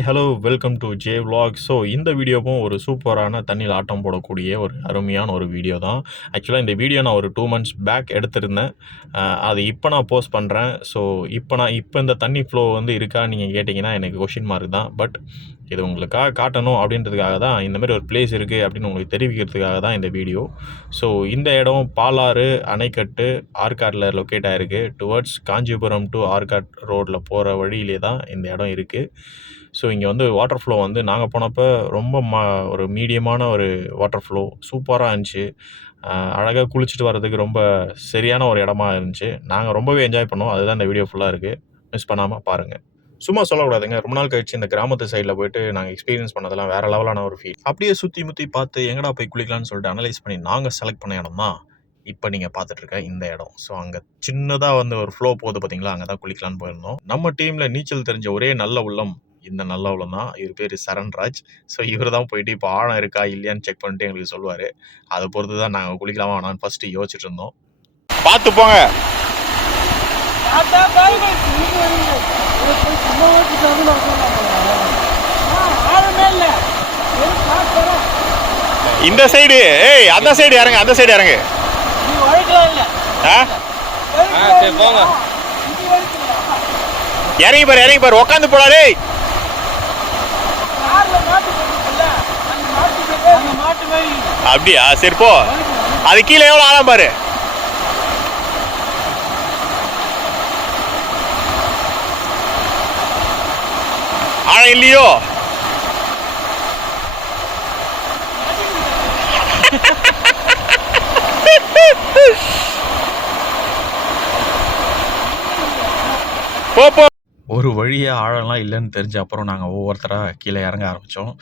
Hi hello welcome to J vlog. So இந்த வீடியோவும் ஒரு சூப்பரான தண்ணியில் ஆட்டம் போடக்கூடிய ஒரு அருமையான ஒரு வீடியோ தான். ஆக்சுவலாக இந்த வீடியோ நான் ஒரு டூ மந்த்ஸ் பேக் எடுத்திருந்தேன். அது இப்போ நான் போஸ்ட் பண்ணுறேன் ஸோ இப்போ நான் இப்போ இந்த தண்ணி ஃப்ளோ வந்து இருக்கா நீங்கள் கேட்டிங்கன்னா எனக்கு கொஷின் மார்க் தான். பட் இது உங்களுக்காக காட்டணும் அப்படின்றதுக்காக தான் இந்த மாதிரி ஒரு பிளேஸ் இருக்குது அப்படின்னு உங்களுக்கு தெரிவிக்கிறதுக்காக தான் இந்த வீடியோ ஸோ இந்த இடம் பாலாறு அணைக்கட்டு ஆற்காட்டில் லொக்கேட் ஆகிருக்கு டுவர்ட்ஸ் காஞ்சிபுரம் டு ஆற்காட் ரோட்டில் போகிற வழியிலே தான் இந்த இடம் இருக்குது ஸோ இங்கே வந்து வாட்டர் ஃப்ளோ வந்து நாங்கள் போனப்போ ரொம்ப ம ஒரு மீடியமான ஒரு வாட்டர் ஃப்ளோ சூப்பராக இருந்துச்சு. அழகாக குளிச்சுட்டு வர்றதுக்கு ரொம்ப சரியான ஒரு இடமா இருந்துச்சு. நாங்கள் ரொம்பவே என்ஜாய் பண்ணோம். அதுதான் இந்த வீடியோ ஃபுல்லாக இருக்குது மிஸ் பண்ணாமல் பாருங்கள் சும்மா சொல்லக்கூடாதுங்க. ரொம்ப நாள் கழிச்சு இந்த கிராமத்து சைடில் போயிட்டு நாங்கள் எக்ஸ்பீரியன்ஸ் பண்ணதெல்லாம் வேற லெவலான ஒரு ஃபீல் அப்படியே சுற்றி முற்றி பார்த்து எங்கடா போய் குளிக்கலாம்னு சொல்லிட்டு அனலைஸ் பண்ணி நாங்கள் செலக்ட் பண்ண இடம் தான் இப்போ நீங்கள் பார்த்துட்டு இருக்க இந்த இடம். ஸோ அங்கே சின்னதாக வந்து ஒரு ஃப்ளோ போகுது பார்த்தீங்களா அங்கே தான் குளிக்கலான்னு போயிருந்தோம். நம்ம டீமில் நீச்சல் தெரிஞ்ச ஒரே நல்ல உள்ளம் இந்த நல்ல உள்ளம் தான். இவர் பேர் சரண்ராஜ். ஸோ இவர் தான் போயிட்டு இப்போ ஆழம் இருக்கா இல்லையான்னு செக் பண்ணிட்டு எங்களுக்கு சொல்லுவார். அதை பொறுத்து தான் நாங்கள் குளிக்கலாமா வேணான்னு ஃபஸ்ட்டு யோசிச்சுட்டு இருந்தோம். பார்த்து போங்க. இந்த சைடு ஏய் அந்த சைடு இறங்க அந்த சைடு இறங்கு. இறங்கி பாரு இறங்கி பாரு உட்காந்து போடா டேய். அப்படியா சரி போ. அது கீழே எவ்வளோ ஆழம் பாரு. ஆழம் இல்லையோ? ஒரு வழியே ஆழம்லாம் இல்லைன்னு தெரிஞ்ச அப்புறம் நாங்கள் ஒவ்வொருத்தராக கீழே இறங்க ஆரம்பித்தோம்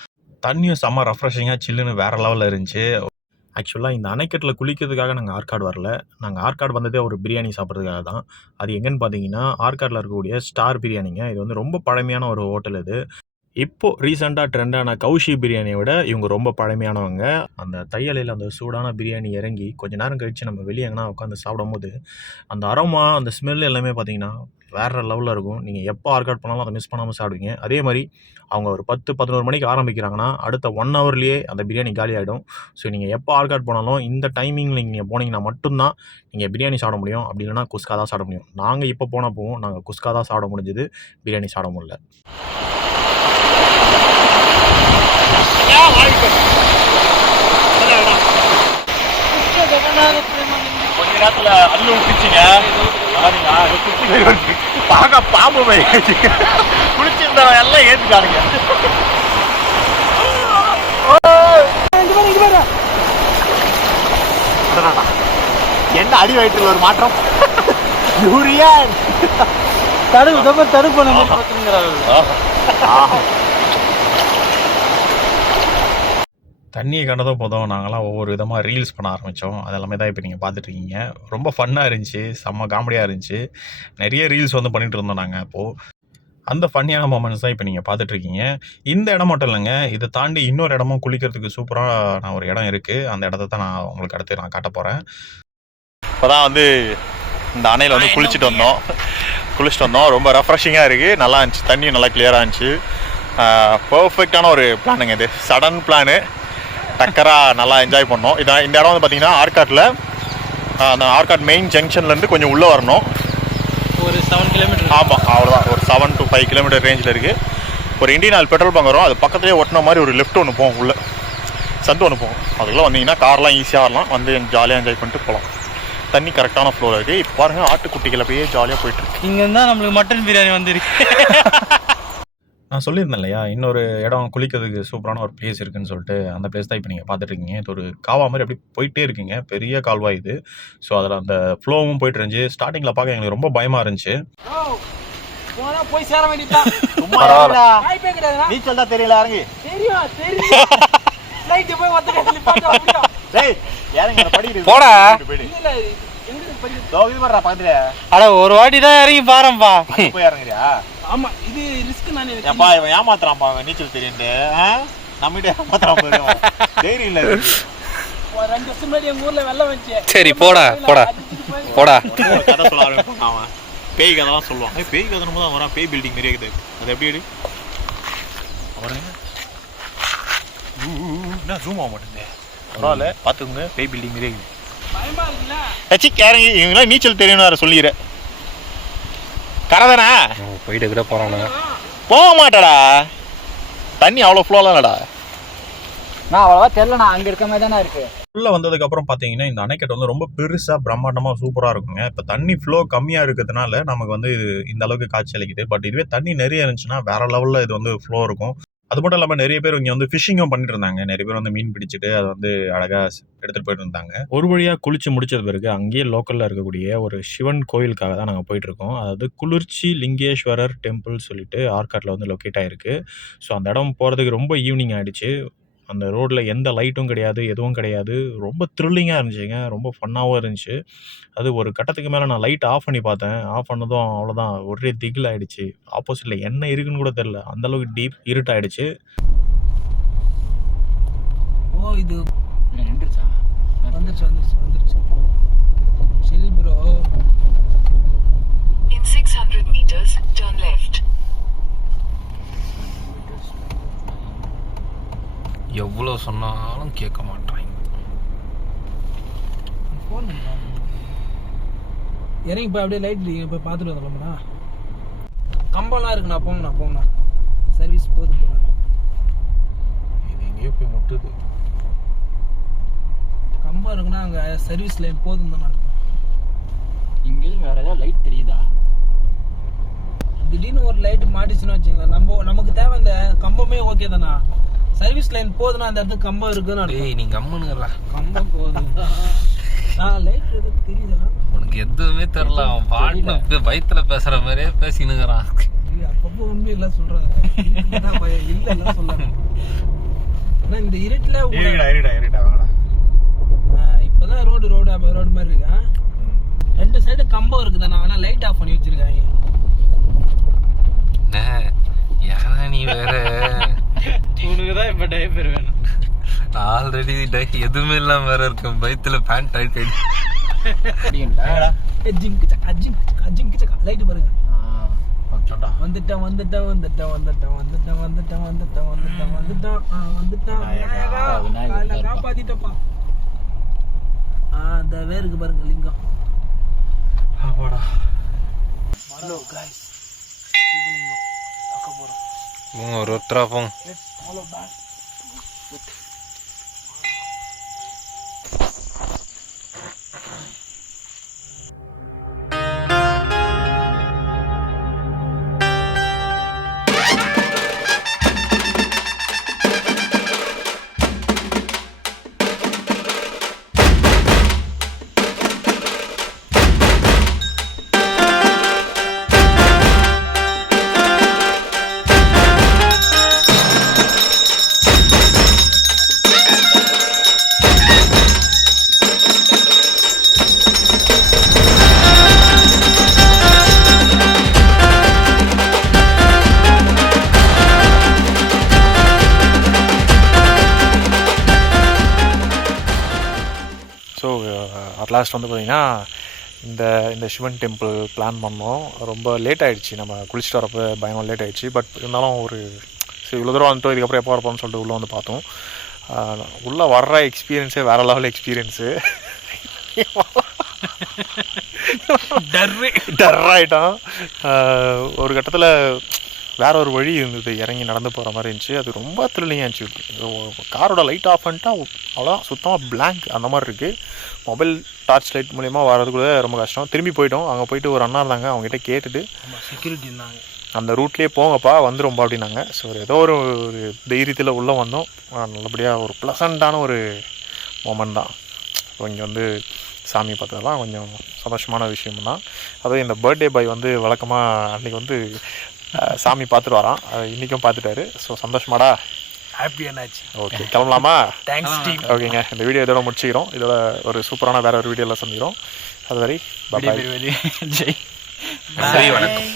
தண்ணியும் செம்ம ரெஃப்ரெஷிங்காக சில்லுன்னு வேறு லெவலில் இருந்துச்சு. ஆக்சுவலாக இந்த அணைக்கட்டில் குளிக்கிறதுக்காக நாங்கள் ஆற்காடு வரல. நாங்கள் ஆற்காடு வந்ததே ஒரு பிரியாணி சாப்பிட்றதுக்காக தான். அது எங்கன்னு பார்த்தீங்கன்னா ஆற்காடில் இருக்கக்கூடிய ஸ்டார் பிரியாணிங்க. இது வந்து ரொம்ப பழமையான ஒரு ஹோட்டல் இது. இப்போது ரீசெண்டாக ட்ரெண்டான கௌஷி பிரியாணியை விட இவங்க ரொம்ப பழமையானவங்க. அந்த தையலையில் அந்த சூடான பிரியாணி இறங்கி கொஞ்ச நேரம் கழித்து நம்ம வெளியே எங்கன்னா உட்காந்து சாப்பிடும்போது அந்த அரோமா அந்த ஸ்மெல் எல்லாமே பார்த்தீங்கன்னா வேறு லெவலில் இருக்கும். நீங்கள் எப்போ ஆர்காட் பண்ணாலும் அதை மிஸ் பண்ணாமல் சாப்பிடுவீங்க. அதே மாதிரி அவங்க ஒரு பத்து பதினோரு மணிக்கு ஆரம்பிக்கிறாங்கன்னா அடுத்த ஒன் ஹவர்லேயே அந்த பிரியாணி காலி ஆகிடும் ஸோ நீங்கள் எப்போ ஆர்காட் போனாலும் இந்த டைமிங்கில் நீங்கள் போனீங்கன்னா மட்டும்தான் நீங்கள் பிரியாணி சாப்பிட முடியும். அப்படி இல்லைன்னா குஸ்கா தான் சாப்பிட முடியும். நாங்கள் இப்போ போனப்போவும் நாங்கள் குஸ்கா தான் சாப்பிட முடிஞ்சது. பிரியாணி சாப்பிட முடியல. கொஞ்ச நேரத்தில் அல்லு விட்டுச்சிங்க பார்க்க பாம்பு போயாச்சு குளிச்சிருந்தவன் எல்லாம் ஏற்றுக்கானுங்க என்ன அடி வயிற்றில் ஒரு மாற்றம்? யூரியன் தடுப்பு தடுப்பு பண்ண மாதிரி பார்த்துங்கிறாரு தண்ணியை கண்டதும் போதும் நாங்களாம் ஒவ்வொரு விதமாக ரீல்ஸ் பண்ண ஆரம்பித்தோம் அதெல்லாமே தான் இப்போ நீங்கள் பார்த்துட்ருக்கீங்க ரொம்ப ஃபன்னாக இருந்துச்சு. செம்ம காமெடியாக இருந்துச்சு. நிறைய ரீல்ஸ் வந்து பண்ணிகிட்டு இருந்தோம் நாங்கள் அப்போது அந்த ஃபன்னியான மூமெண்ட்ஸ் தான் இப்போ நீங்கள் பார்த்துட்ருக்கீங்க இந்த இடம் மட்டும் இல்லைங்க. இதை தாண்டி இன்னொரு இடமும் குளிக்கிறதுக்கு சூப்பராக ஒரு இடம் இருக்குது அந்த இடத்த தான் நான் உங்களுக்கு அடுத்து நான் காட்ட போகிறேன் இப்போ தான் வந்து இந்த அணையில் வந்து குளிச்சுட்டு வந்தோம். குளிச்சுட்டு வந்தோம். ரொம்ப ரெஃப்ரெஷிங்காக இருக்குது நல்லா இருந்துச்சு. தண்ணி நல்லா கிளியராக இருந்துச்சு. பர்ஃபெக்டான ஒரு பிளானுங்க இது. சடன் பிளானு டக்கராக நல்லா என்ஜாய் பண்ணோம். இதான் இந்த இடம் வந்து பார்த்தீங்கன்னா ஆர்காட்டில் அந்த ஆர்காட் மெயின் ஜங்ஷன்லேருந்து கொஞ்சம் உள்ளே வரணும். ஒரு செவன் கிலோமீட்டர் ஆமாம் அவ்வளோதான் ஒரு செவன் டு ஃபைவ் கிலோமீட்டர் ரேஞ்சில் இருக்குது ஒரு இந்தியன் ஆயில் பெட்ரோல் பங்க் வரும். அது பக்கத்துலேயே ஒட்டின மாதிரி ஒரு லெஃப்ட் ஒன்று போகும் உள்ளே. சந்து ஒன்று போகும் அதுக்குள்ளே வந்தீங்கன்னா கார்லாம் ஈஸியாக வரலாம். வந்து ஜாலியாக என்ஜாய் பண்ணிட்டு போகலாம் தண்ணி கரெக்டான ஃப்ளோவில் இருக்குது இப்போ பாருங்கள் ஆட்டுக்குட்டிகளை போய் ஜாலியாக போயிட்டு இங்க இருந்தா நம்மளுக்கு மட்டன் பிரியாணி வந்திருக்கு. நான் சொல்லியிருந்தேன் இல்லையா? இன்னொரு இடம் குளிக்கிறதுக்கு சூப்பரான ஒரு பிளேஸ் இருக்குன்னு சொல்லிட்டு அந்த பிளேஸ் தான் இப்போ நீங்கள் பார்த்துட்ருக்கீங்க. இது ஒரு காவா மாதிரி அப்படி போயிட்டே இருக்கீங்க. பெரிய கால்வாய் இது. ஸோ அதில் அந்த ஃப்ளோவும் போயிட்டு இருந்துச்சு. ஸ்டார்டிங்கில் பார்க்க எங்களுக்கு ரொம்ப பயமாக இருந்துச்சு. போய் சேர வேண்டியதான் நீச்சல் தான் தெரியல இறங்கி. தெரியும்? போய் போடா. ஒரு வாட்டி தான் இறங்கி பாருப்பா போய் இறங்குறியா? ஆமா இது ரிஸ்க் நானே ஏப்பா இவன் ஏமாத்துறான்ப்பா அவன் நீச்சல் தெரியுண்டு நம்மகிட்ட ஏமாத்துறான் பாரு அவன். தைரியம் இல்ல. ஒரு ரெண்டு வருஷம் முன்னாடி எங்க ஊர்ல வெள்ளம் வந்துச்சு. சரி, போடா, போடா. போடா. ஒரு கதை சொல்ல ஆரம்பிப்பான் அவன். பேய் கதைலாம் சொல்லுவான். ஏய், பேய் கதை போது வரான். பேய் பில்டிங் நிறைய இருக்குது. அது எப்படி எடு? பாருங்க என்ன? ஜூம் ஆக மாட்டேங்குது பரவாயில்ல பார்த்துக்குங்க. பேய் பில்டிங் மாரியே இருக்குது. பயமா இருக்குல்ல? ஏச்சி கேரங்க இவங்களாம் நீச்சல் தெரியும்னு வேறு சொல்லிடுறேன் கரதானா? போயிட்டு கூட போறானே. போக மாட்டடா தண்ணி அவ்வளோ ஃப்ளோலாம் இல்லடா. நான் அவ்வளவா தெரியல அங்க இருக்க மாதிரி தானே இருக்கு. உள்ளே வந்ததுக்கு அப்புறம் பார்த்தீங்கன்னா இந்த அணைக்கட்டு வந்து ரொம்ப பெருசாக பிரம்மாண்டமாக சூப்பராக இருக்குங்க. இப்போ தண்ணி ஃப்ளோ கம்மியாக இருக்கிறதுனால நமக்கு வந்து இது இந்த அளவுக்கு காட்சி அளிக்குது. பட் இதுவே தண்ணி நிறைய இருந்துச்சுன்னா வேற லெவலில் இது வந்து ஃப்ளோ இருக்கும். அது மட்டும் இல்லாமல் நிறைய பேர் இங்கே வந்து ஃபிஷிங்கும் பண்ணிட்டு இருந்தாங்க நிறைய பேர் வந்து மீன் பிடிச்சிட்டு அதை வந்து அழகாக எடுத்துகிட்டு போயிட்டு இருந்தாங்க ஒரு வழியாக குளிச்சு முடிச்சது பிறகு அங்கேயே லோக்கலில் இருக்கக்கூடிய ஒரு சிவன் கோயிலுக்காக தான் நாங்கள் போயிட்டு இருக்கோம் அதாவது குளிர்ச்சி லிங்கேஸ்வரர் டெம்பிள் சொல்லிட்டு ஆர்காட்டில் வந்து லொக்கேட் ஆயிருக்கு. ஸோ அந்த இடம் போகிறதுக்கு ரொம்ப ஈவினிங் ஆகிடுச்சு அந்த ரோட்டில் எந்த லைட்டும் கிடையாது எதுவும் கிடையாது. ரொம்ப த்ரில்லிங்காக இருந்துச்சுங்க. ரொம்ப ஃபன்னாகவும் இருந்துச்சு. அது ஒரு கட்டத்துக்கு மேலே நான் லைட் ஆஃப் பண்ணி பார்த்தேன். ஆஃப் பண்ணதும் அவ்வளோதான் ஒரே திகில் ஆயிடுச்சு. ஆப்போசிட்டில் என்ன இருக்குன்னு கூட தெரில அந்தளவுக்கு டீப் இருட்டாயிடுச்சு. ஓ இது வந்துருச்சு வந்துருச்சு. எவ்வளோ சொன்னாலும் கேட்க மாட்டாங்க. ஃபோன் இறங்கி போய் அப்படியே லைட் போய் பார்த்துட்டு வந்துடலாம்ண்ணா கம்பம்லாம் இருக்குண்ணா போங்கண்ணா போங்கண்ணா. சர்வீஸ் போகுது போங்கண்ணா இது எங்கேயோ போய் முட்டுது. கம்பம் இருக்குன்னா அங்கே சர்வீஸ் லைன் போதும் தானே இங்கேயும் வேற ஏதாவது லைட் தெரியுதா? திடீர்னு ஒரு லைட் மாட்டிச்சுன்னு வச்சுங்களேன் நம்ம நமக்கு தேவை அந்த கம்பமே ஓகே தானா? சர்வீஸ் லைன் போதுன்னா அந்த இடத்துக்கு கம்பம் இருக்குன்னு அர்த்தம். டேய் நீ கம்முனுங்கடா. கம்பம் போதும் ஆ லைட் எதுவும் தெரியுதா? உனக்கு எதுவுமே தெரியல. அவன் பாட்டு வயிற்றுல பேசுற மாதிரியே பேசினுங்கிறான். அப்பப்போ உண்மை இல்லை சொல்றாங்க. இல்ல இல்ல சொல்லாம ஆனா இந்த இருட்டுல இருடா இருடா இருடா இப்பதான் ரோடு ரோடு ரோடு மாதிரி இருக்கா? ரெண்டு சைடு கம்பம் இருக்குதாண்ணா ஆனா லைட் ஆஃப் பண்ணி வச்சிருக்காங்க அண்ணே, ஏன்னா நீ வேற உனக்கு தான் இப்ப டைப்பர் வேணும் ஆல்ரெடி எதுவுமே இல்லாம வேற இருக்கும். வயிற்றுல பேண்ட் டைட் ஏ, ஜிங்கு சக்கா ஜிங்கு சக்கா ஜிங்கு சக்கா லைட் பாருங்க. வந்துட்டேன் வந்துட்டேன் வந்துட்டேன் வந்துட்டேன் வந்துட்டேன் வந்துட்டேன் வந்துட்டேன் வந்துட்டேன் வந்துட்டேன். வந்துட்டேன். காப்பாத்திட்டப்பா ஆ அந்த வேருக்கு பாருங்க லிங்கம். ஹலோ காய்ஸ் சிவலிங்கம் பார்க்க போறோம் ஒரு ஒருத்தரா போங்க. ஃபாலோ பேக் அட்லாஸ்ட் வந்து பார்த்தீங்கன்னா இந்த இந்த சிவன் டெம்பிள் பிளான் பண்ணோம். ரொம்ப லேட் ஆயிடுச்சு. நம்ம குளிச்சுட்டு வரப்போ பயங்கரம் லேட் ஆயிடுச்சு. பட் இருந்தாலும் ஒரு சரி இவ்வளோ தூரம் வந்துட்டோம். இதுக்கப்புறம் எப்போ வரப்போம்னு சொல்லிட்டு உள்ளே வந்து பார்த்தோம். உள்ளே வர்ற எக்ஸ்பீரியன்ஸே வேறு லெவல் எக்ஸ்பீரியன்ஸு டர் ஆகிட்டான் ஒரு கட்டத்தில் வேற ஒரு வழி இருந்தது. இறங்கி நடந்து போகிற மாதிரி இருந்துச்சு. அது ரொம்ப த்ரில்லிங்காக இருந்துச்சு. காரோட லைட் ஆஃப் பண்ணிட்டா அவ்வளோதான் சுத்தமாக blank அந்த மாதிரி இருக்குது மொபைல் டார்ச் லைட் மூலிமா வர்றது கூட ரொம்ப கஷ்டம். திரும்பி போயிட்டோம். அங்கே போயிட்டு ஒரு அண்ணா இருந்தாங்க. அவங்ககிட்ட கேட்டுட்டு செக்யூரிட்டி இருந்தாங்க. அந்த ரூட்லேயே போங்கப்பா வந்துரும்பா அப்படின்னாங்க. ஸோ ஏதோ ஒரு ஒரு தைரியத்தில் உள்ளே வந்தோம். நல்லபடியாக ஒரு ப்ளசண்ட்டான ஒரு மொமெண்ட் தான். இங்கே வந்து சாமி பார்த்ததெல்லாம் கொஞ்சம் சந்தோஷமான விஷயம் தான் அதுவும் இந்த பர்த்டே பாய் வந்து வழக்கமாக அன்றைக்கி வந்து சாமி பார்த்துட்டு வரான். இன்றைக்கும் பார்த்துட்டாரு. ஸோ சந்தோஷமாடா. ஹாப்பி என்னாச்சு? ஓகே கிளம்பலாமா? தேங்க்ஸ் டீம் ஓகேங்க. இந்த வீடியோ இதோட முடிச்சுக்கிறோம். இதோட ஒரு சூப்பரான வேற ஒரு வீடியோவில் சந்திக்கிறோம். அது வரை பாய் ஜெய் நன்றி வணக்கம்